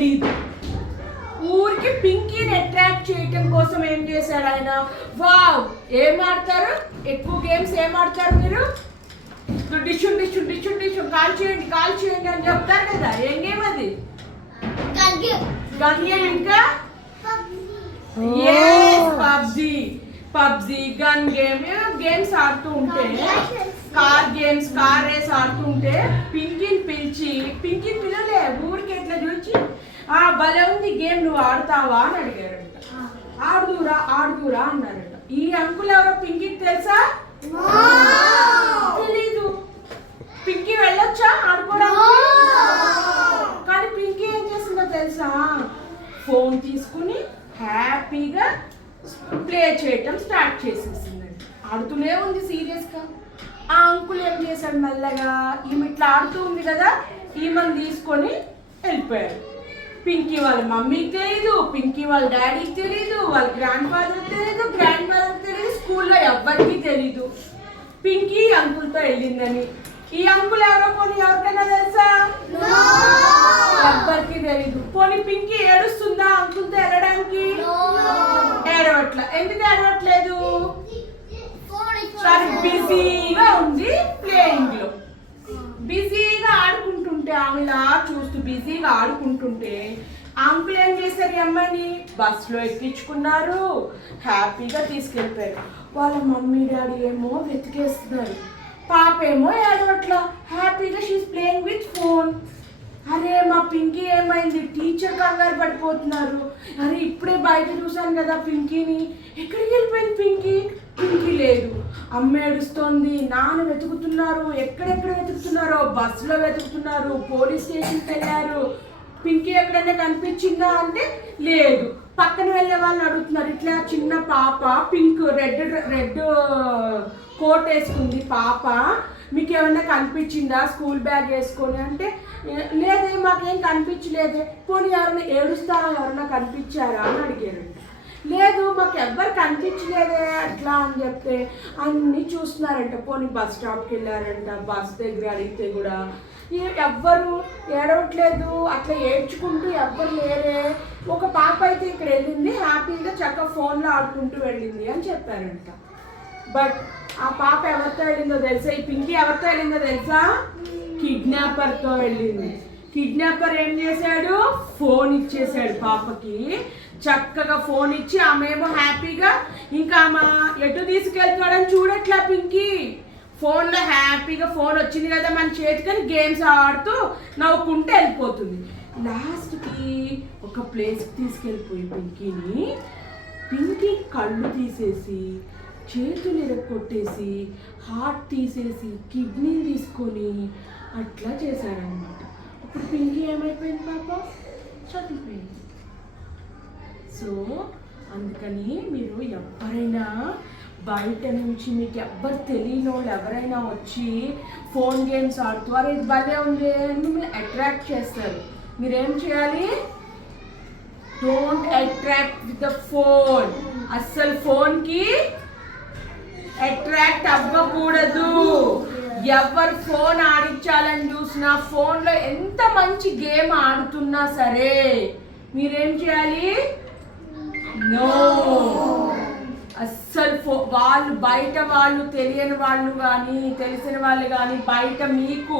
తెలీదు. ఊరికి పింకీని అట్రాక్ట్ చేయటం కోసం ఏం చేశాడు ఆయన? వావ్! ఏం ఆడతారు? ఎక్కువ గేమ్స్ ఏం ఆడతారు మీరు? డిషు డిషు డిషు డిషు కాల్ చేయండి కాల్ చేయండి అని చెప్తారు కదా. ఏం గేమ్ అది? గన్ గేమ్ ఇంకా? PUBG. PUBG. Gun game games ఆడుతూ ఉంటే కార్ గేమ్స్ కార్ రేస్ ఆడుతూ ఉంటే పింకీని పిలిచి పింకీని పిలవలే. ఊరికి ఎట్లా చూచి ఆ భలే ఉంది గేమ్ నువ్వు ఆడతావా అని అడిగారంట. ఆడుదురా ఆడుదురా అన్నారంట. ఈ అంకుల్ ఎవరో పింకీకి తెలుసా? తెలీదు. పింకీ వెళ్ళొచ్చా ఆడుకోవడానికి? కానీ పింకీ ఏం చేసిందో తెలుసా? ఫోన్ తీసుకుని హ్యాపీగా ప్లే చేయటం స్టార్ట్ చేసేసిందండి ఆడుతూనే ఉంది సీరియస్గా. ఆ అంకుల్ ఏం చేశాడు మెల్లగా? ఈమె ఇట్లా ఆడుతూ ఉంది కదా ఈమెను తీసుకొని వెళ్ళిపోయాడు. పింకీ వాళ్ళ మమ్మీకి తెలీదు పింకీ వాళ్ళ డాడీకి తెలీదు వాళ్ళ గ్రాండ్ ఫాదర్ తెలీదు గ్రాండ్ ఫాదర్ తెలీదు స్కూల్లో ఎవ్వరికీ తెలీదు. పింకీ అంకుల్తో వెళ్ళిందని. ఈ అంకుల్ ఎవరో పోనీ ఎవరికైనా తెలుసా? ఎవ్వరికి తెలీదు. పోనీ పింకీ ఏడుస్తుందా అంకుల్తో వెళ్ళడానికి? ఏడవట్ల. ఎందుకు ఏడవట్లేదు? తను బిజీగా ఉంది ప్లేయింగ్లో ఆమె ఆమెలా చూస్తూ బిజీగా ఆడుకుంటుంటే అంకుల్ ఏం చేశారు ఈ అమ్మాయిని? బస్సులో ఎక్కించుకున్నారు. హ్యాపీగా తీసుకెళ్ళిపోయారు. వాళ్ళ మమ్మీ డాడీ ఏమో వెతికేస్తున్నారు. పాప ఏమో అట్లా హ్యాపీగా షీస్ ప్లేయింగ్ విత్ ఫోన్ అరే మా పింకీ ఏమైంది? టీచర్ కంగారు పడిపోతున్నారు. అరే ఇప్పుడే బయట చూశాను కదా పింకీని. ఎక్కడికి వెళ్ళిపోయింది పింకీ? పింకీ లేదు. అమ్మ ఏడుస్తోంది నాన్న వెతుకుతున్నారు ఎక్కడెక్కడ వెతుకుతున్నారో బస్సులో వెతుకుతున్నారు పోలీస్ స్టేషన్కి వెళ్ళారు. పింకీ ఎక్కడైనా కనిపించిందా అంటే లేదు. పక్కన వెళ్ళే వాళ్ళు అడుగుతున్నారు. ఇట్లా చిన్న పాప పింక్ రెడ్ రెడ్ కోట్ వేసుకుంది. పాప మీకు ఏమైనా కనిపించిందా? స్కూల్ బ్యాగ్ వేసుకొని అంటే లేదే మాకేం కనిపించలేదే. పోనీ ఎవరైనా ఏడుస్తారా? ఎవరైనా కనిపించారా? అని అడిగారంట. లేదు మాకు ఎవ్వరు కనిపించలేదే అట్లా అని చెప్తే అన్నీ చూస్తున్నారంట. పోనీ బస్ స్టాప్కి వెళ్ళారంట బస్ దగ్గర అడిగితే కూడా. ఎవ్వరు ఏడవట్లేదు అట్లా ఏడ్చుకుంటూ ఎవ్వరు లేరే. ఒక పాప అయితే ఇక్కడ వెళ్ళింది హ్యాపీగా చక్కగా ఫోన్లో ఆడుకుంటూ వెళ్ళింది అని చెప్పారంట. బట్ ఆ పాప ఎవరితో వెళ్ళిందో తెలుసా? ఈ పింకీ ఎవరితో వెళ్ళిందో తెలుసా? కిడ్నాపర్తో వెళ్ళింది. కిడ్నాపర్ ఏం చేశాడు? ఫోన్ ఇచ్చేసాడు పాపకి. చక్కగా ఫోన్ ఇచ్చి ఆమె ఏమో హ్యాపీగా ఇంకా ఆమె ఎటు తీసుకెళ్తున్నాడని చూడట్లా పింకీ. ఫోన్లో హ్యాపీగా ఫోన్ వచ్చింది కదా మన చేతికని గేమ్స్ ఆడుతూ నవ్వుకుంటూ వెళ్ళిపోతుంది. లాస్ట్కి ఒక ప్లేస్కి తీసుకెళ్ళిపోయి పింకీని. పింకీ కళ్ళు తీసేసి చేతులు ఇరగొట్టేసి హార్ట్ తీసేసి కిడ్నీ తీసుకొని అట్లా చేశాడనమాట ఇప్పుడు పింకీ ఏమైపోయింది పాప? చనిపోయింది సో అందుకని మీరు ఎవరైనా బయట నుంచి మీకు ఎవ్వరు తెలియని వాళ్ళు ఎవరైనా వచ్చి ఫోన్ గేమ్స్ ఆడుతూ అరే ఇది భలే ఉంది అని మిమ్మల్ని అట్రాక్ట్ చేస్తారు. మీరేం చేయాలి? Don't attract with the phone అస్సలు ఫోన్కి అట్రాక్ట్ అవ్వకూడదు. ఎవరు ఫోన్ ఆడించాలని చూసినా ఫోన్లో ఎంత మంచి గేమ్ ఆడుతున్నా సరే మీరేం చేయాలి? నో. అస్సలు ఫో వాళ్ళు బయట వాళ్ళు తెలియని వాళ్ళు కానీ తెలిసిన వాళ్ళు కానీ బయట మీకు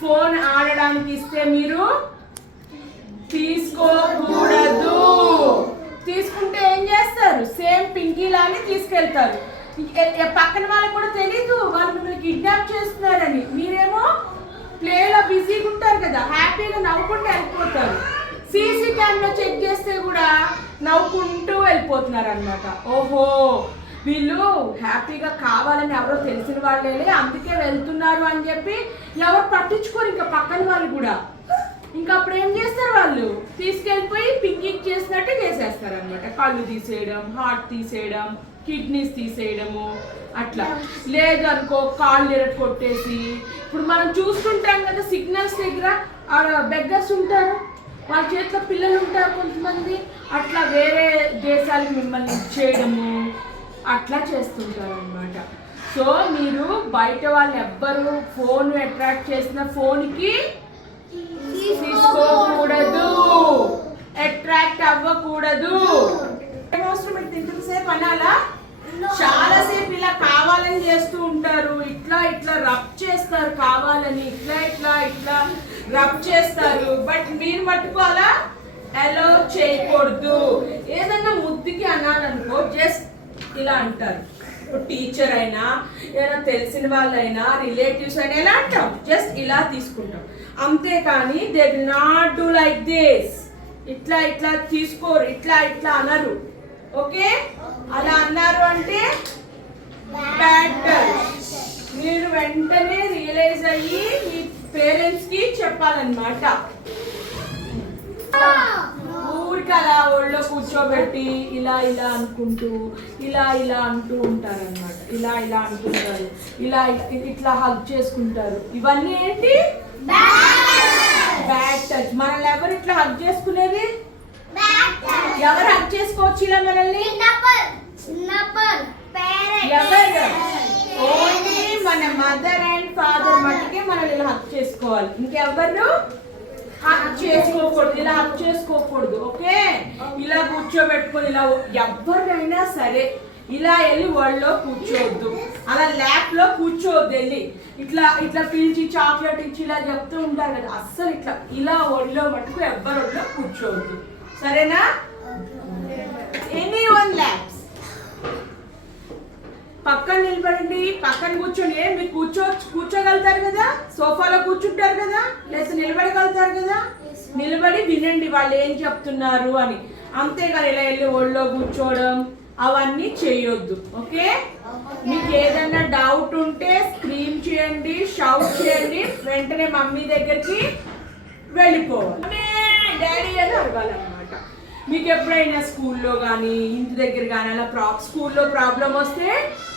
ఫోన్ ఆడడానికి ఇస్తే మీరు తీసుకోకూడదు. తీసుకుంటే ఏం చేస్తారు? సేమ్ పింకీలానే తీసుకెళ్తారు. పక్కన వాళ్ళకి కూడా తెలీదు. వాళ్ళు మిమ్మల్ని కిడ్నాప్ చేస్తున్నారని. మీరేమో ప్లేలో బిజీగా ఉంటారు కదా హ్యాపీగా నవ్వుకుంటూ వెళ్ళిపోతారు. సీసీ క్యామ్లో చెక్ చేస్తే కూడా నవ్వుకుంటూ వెళ్ళిపోతున్నారు అనమాట ఓహో వీళ్ళు హ్యాపీగా కావాలని ఎవరో తెలిసిన వాళ్ళే అందుకే వెళ్తున్నారు అని చెప్పి ఎవరు పట్టించుకోరు ఇంకా పక్కన వాళ్ళు కూడా. ఇంకా అప్పుడు ఏం చేస్తారు వాళ్ళు? తీసుకెళ్ళిపోయి పింకింగ్ చేసినట్టు చేసేస్తారు అనమాట కళ్ళు తీసేయడం హార్ట్ తీసేయడం కిడ్నీస్ తీసేయడము అట్లా. లేదు అనుకో కాళ్ళు ఎరట్ కొట్టేసి ఇప్పుడు మనం చూస్తుంటాం కదా సిగ్నల్స్ దగ్గర బెగ్గర్స్ ఉంటారు వాళ్ళ చేతిలో పిల్లలు ఉంటారు కొంతమంది అట్లా వేరే దేశాలకు మిమ్మల్ని ఇచ్చేయడము అట్లా చేస్తుంటారు అనమాట సో మీరు బయట వాళ్ళు ఎవ్వరు ఫోన్ అట్రాక్ట్ చేసిన ఫోన్కి తీసుకోకూడదు. అట్రాక్ట్ అవ్వకూడదు. అవసరం అయితే ఇంతసేపు అనాలా? చాలా సేపు ఇలా కావాలని చేస్తూ ఉంటారు. ఇట్లా ఇట్లా రబ్ చేస్తారు కావాలని. ఇట్లా ఇట్లా ఇట్లా రబ్ చేస్తారు. బట్ మీరు మట్టుకు అలా చేయకూడదు. ఏదన్నా ముద్దుకి అనాలనుకో జస్ట్ ఇలా అంటారు. టీచర్ అయినా ఏదైనా తెలిసిన వాళ్ళైనా రిలేటివ్స్ అయినా ఎలా అంటాం? జస్ట్ ఇలా తీసుకుంటాం. అంతేకాని they not do like this ఇట్లా ఇట్లా తీసుకోరు. ఇట్లా ఇట్లా అనరు. ఓకే? అలా అన్నారు అంటే బ్యాడ్ టచ్ మీరు వెంటనే రియలైజ్ అయ్యి మీ పేరెంట్స్కి చెప్పాలన్నమాట. ఊరికి అలా ఒళ్ళో కూర్చోబెట్టి ఇలా ఇలా అనుకుంటూ ఇలా ఇలా అంటూ ఉంటారన్నమాట. ఇలా ఇలా అంటుంటారు. ఇలా ఇట్లా హగ్ చేసుకుంటారు. ఇవన్నీ ఏంటి? బ్యాడ్ టచ్ మనల్ని ఎవరు ఇట్లా హగ్ చేసుకునేది? ఎవరు హగ్ చేసుకోవచ్చు ఇలా మనల్ని? ఎవరు? ఓన్లీ మన మదర్ అండ్ ఫాదర్ మటుకే మనల్ని ఇలా హక్ చేసుకోవాలి. ఇంకెవరు హక్ చేసుకోకూడదు. ఇలా హక్ చేసుకోకూడదు. ఓకే? ఇలా కూర్చోబెట్టుకొని ఇలా ఎవరినైనా సరే ఇలా వెళ్ళి వాళ్ళలో కూర్చోవద్దు. అలా ల్యాప్లో కూర్చోవద్దు వెళ్ళి. ఇట్లా ఇట్లా పిలిచి చాక్లెట్ ఇచ్చి ఇలా చెప్తూ ఉంటారు కదా. అస్సలు ఇట్లా ఇలా ఒళ్ళో మటుకు ఎవ్వరు కూర్చోవద్దు. సరేనా? ఎనీ వన్ ల్యాబ్స్ పక్కన నిలబడండి పక్కన కూర్చోండి. ఏం మీరు కూర్చో కూర్చోగలుగుతారు కదా? సోఫాలో కూర్చుంటారు కదా? లేదా నిలబడగలుగుతారు కదా? నిలబడి వినండి వాళ్ళు ఏం చెప్తున్నారు అని. అంతేగాని ఇలా వెళ్ళి ఒళ్ళో కూర్చోవడం అవన్నీ చేయొద్దు ఓకే? మీకు ఏదైనా డౌట్ ఉంటే స్క్రీన్ చేయండి షౌట్ చేయండి వెంటనే మమ్మీ దగ్గరికి వెళ్ళిపోవాలి. డాడీ అని అడగాలన్నమాట మీకు ఎప్పుడైనా స్కూల్లో కానీ ఇంటి దగ్గర కానీ అలా ప్రా స్కూల్లో ప్రాబ్లం వస్తే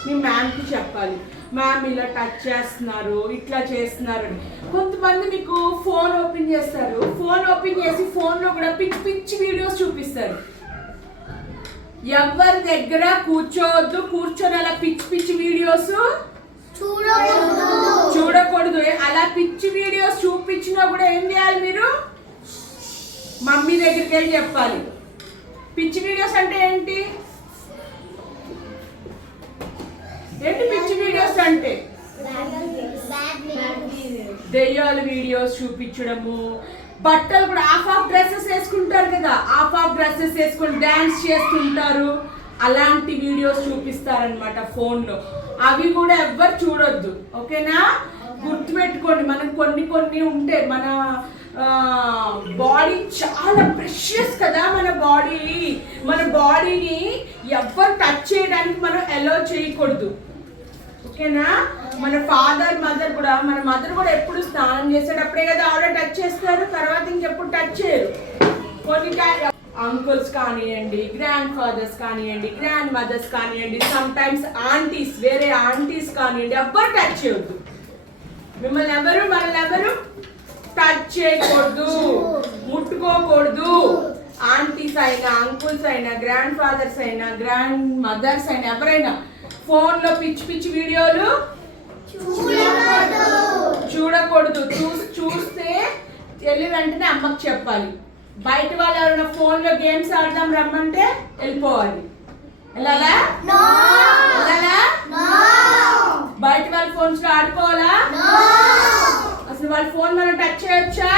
మీ మ్యామ్కి చెప్పాలి. మ్యామ్ ఇలా టచ్ చేస్తున్నారు ఇట్లా చేస్తున్నారు అని. కొంతమంది మీకు ఫోన్ ఓపెన్ చేస్తారు. ఫోన్ ఓపెన్ చేసి ఫోన్లో కూడా పిచ్చి పిచ్చి వీడియోస్ చూపిస్తారు. ఎవరి దగ్గర కూర్చోవద్దు కూర్చొని అలా పిచ్చి పిచ్చి వీడియోస్ చూడకూడదు. అలా పిచ్చి వీడియోస్ చూపించినా కూడా ఏం చేయాలి మీరు? మమ్మీ దగ్గరికి వెళ్ళి చెప్పాలి. పిచ్చి వీడియోస్ అంటే ఏంటి? ఏంటి పిచ్చి వీడియోస్ అంటే? దెయ్యాల వీడియోస్ చూపించడము. బట్టలు కూడా హాఫ్ ఆఫ్ డ్రెస్సెస్ వేసుకుంటారు కదా హాఫ్ ఆఫ్ డ్రెస్సెస్ వేసుకొని డ్యాన్స్ చేస్తుంటారు. అలాంటి వీడియోస్ చూపిస్తారనమాట ఫోన్లో. అవి కూడా ఎవ్వరు చూడొద్దు. ఓకేనా? గుర్తుపెట్టుకోండి మనం కొన్ని కొన్ని ఉంటే మన బాడీ చాలా ప్రెషియస్ కదా మన బాడీ మన బాడీని ఎవ్వరు టచ్ చేయడానికి మనం అలో చేయకూడదు. ఓకేనా? మన ఫాదర్ మదర్ కూడా మన మదర్ కూడా ఎప్పుడు స్నానం చేసేటప్పుడే కదా ఆవిడ టచ్ చేస్తారు తర్వాత ఇంకెప్పుడు టచ్ చేయరు. కొన్ని అంకుల్స్ కానివ్వండి గ్రాండ్ ఫాదర్స్ కానివ్వండి గ్రాండ్ మదర్స్ కానివ్వండి సమ్టైమ్స్ ఆంటీస్ వేరే ఆంటీస్ కానివ్వండి ఎవ్వరు టచ్ చేయొద్దు. మిమ్మల్ని ఎవరు మనల్ని ఎవరు టచ్ చేయకూడదు. ముట్టుకోకూడదు. ఆంటీస్ అయినా అంకుల్స్ అయినా గ్రాండ్ ఫాదర్స్ అయినా గ్రాండ్ మదర్స్ అయినా ఎవరైనా ఫోన్లో పిచ్చి పిచ్చి వీడియోలు చూడకూడదు. చూసి చూస్తే వెళ్ళి వెంటనే అమ్మకి చెప్పాలి. బయట వాళ్ళు ఎవరైనా ఫోన్లో గేమ్స్ ఆడదాం రమ్మంటే వెళ్ళిపోవాలి. వెళ్ళాలా? వెళ్ళాలా? బయట వాళ్ళ ఫోన్స్లో ఆడుకోవాలా అసలు వాళ్ళ ఫోన్ మనం టచ్ చేయొచ్చా?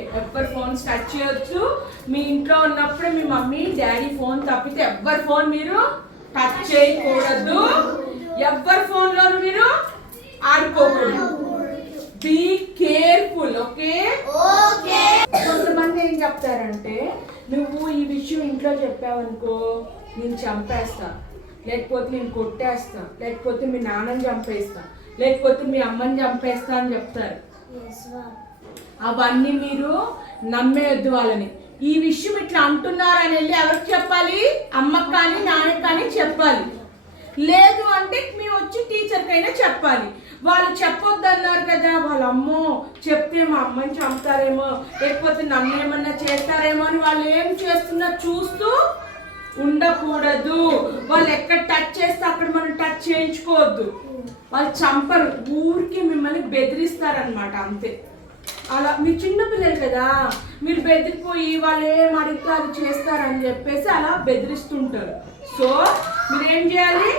ఎవ్వరు ఫోన్స్ టచ్ చేయొచ్చు మీ ఇంట్లో ఉన్నప్పుడు మీ మమ్మీ డాడీ ఫోన్ తప్పితే ఎవ్వరి ఫోన్ మీరు టచ్ చేయకూడదు. ఎవ్వరి ఫోన్లో మీరు ఆడుకోకూడదు. Be careful okay? కొంతమంది ఏం చెప్తారంటే నువ్వు ఈ విషయం ఇంట్లో చెప్పావనుకో నేను చంపేస్తా. లేకపోతే నేను కొట్టేస్తా. లేకపోతే మీ నాన్నని చంపేస్తా. లేకపోతే మీ అమ్మని చంపేస్తా అని చెప్తారు. అవన్నీ మీరు నమ్మేయద్దు వాళ్ళని. ఈ విషయం ఇట్లా అంటున్నారని వెళ్ళి ఎవరికి చెప్పాలి? అమ్మ కానీ నాన్న కానీ చెప్పాలి. లేదు అంటే మేము వచ్చి టీచర్కైనా చెప్పాలి. వాళ్ళు చెప్పొద్దు అన్నారు కదా వాళ్ళ అమ్మో చెప్తే మా అమ్మని చంపుతారేమో లేకపోతే నన్ను ఏమన్నా చేస్తారేమో అని వాళ్ళు ఏం చేస్తున్నా చూస్తూ ఉండకూడదు. వాళ్ళు ఎక్కడ టచ్ చేస్తే అక్కడ మనం టచ్ చేయించుకోవద్దు. వాళ్ళు చంపరు. ఊరికి మిమ్మల్ని బెదిరిస్తారనమాట అంతే. అలా మీరు చిన్న పిల్లలు కదా మీరు బెదిరిపోయి వాళ్ళు ఏం అడిగితే అది చేస్తారని చెప్పేసి అలా బెదిరిస్తుంటారు. సో మీరు ఏం చేయాలి?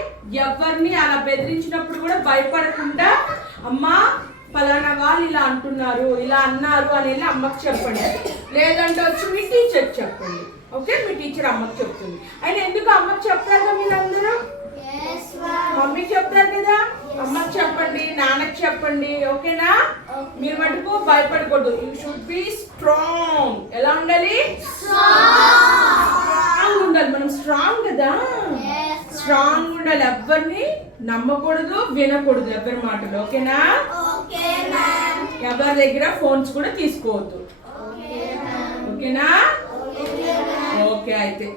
ఎవరిని అలా బెదిరించినప్పుడు కూడా భయపడకుండా అమ్మా పలానా వాళ్ళు ఇలా అంటున్నారు ఇలా అన్నారు అని వెళ్ళి అమ్మకి చెప్పండి. లేదంటే వచ్చి మీ టీచర్కి చెప్పండి. ఓకే? మీ టీచర్ అమ్మకి చెప్తుంది. ఆయన ఎందుకు అమ్మకి చెప్తారు కదా మీరందరూ మమ్మీకి చెప్తారు కదా? అమ్మకి చెప్పండి నాన్నకి చెప్పండి ఓకేనా? మీరు మటుకు భయపడకూడదు. యూ షుడ్ బి స్ట్రాంగ్ ఎలా ఉండాలి? స్ట్రాంగ్ ఉండాలి. మనం స్ట్రాంగ్ కదా? స్ట్రాంగ్ ఉండాలి. ఎవరిని నమ్మకూడదు వినకూడదు ఎవరి మాటలు ఓకేనా? ఎవరి దగ్గర ఫోన్స్ కూడా తీసుకోవద్దు. ఓకేనా? ఓకే అయితే.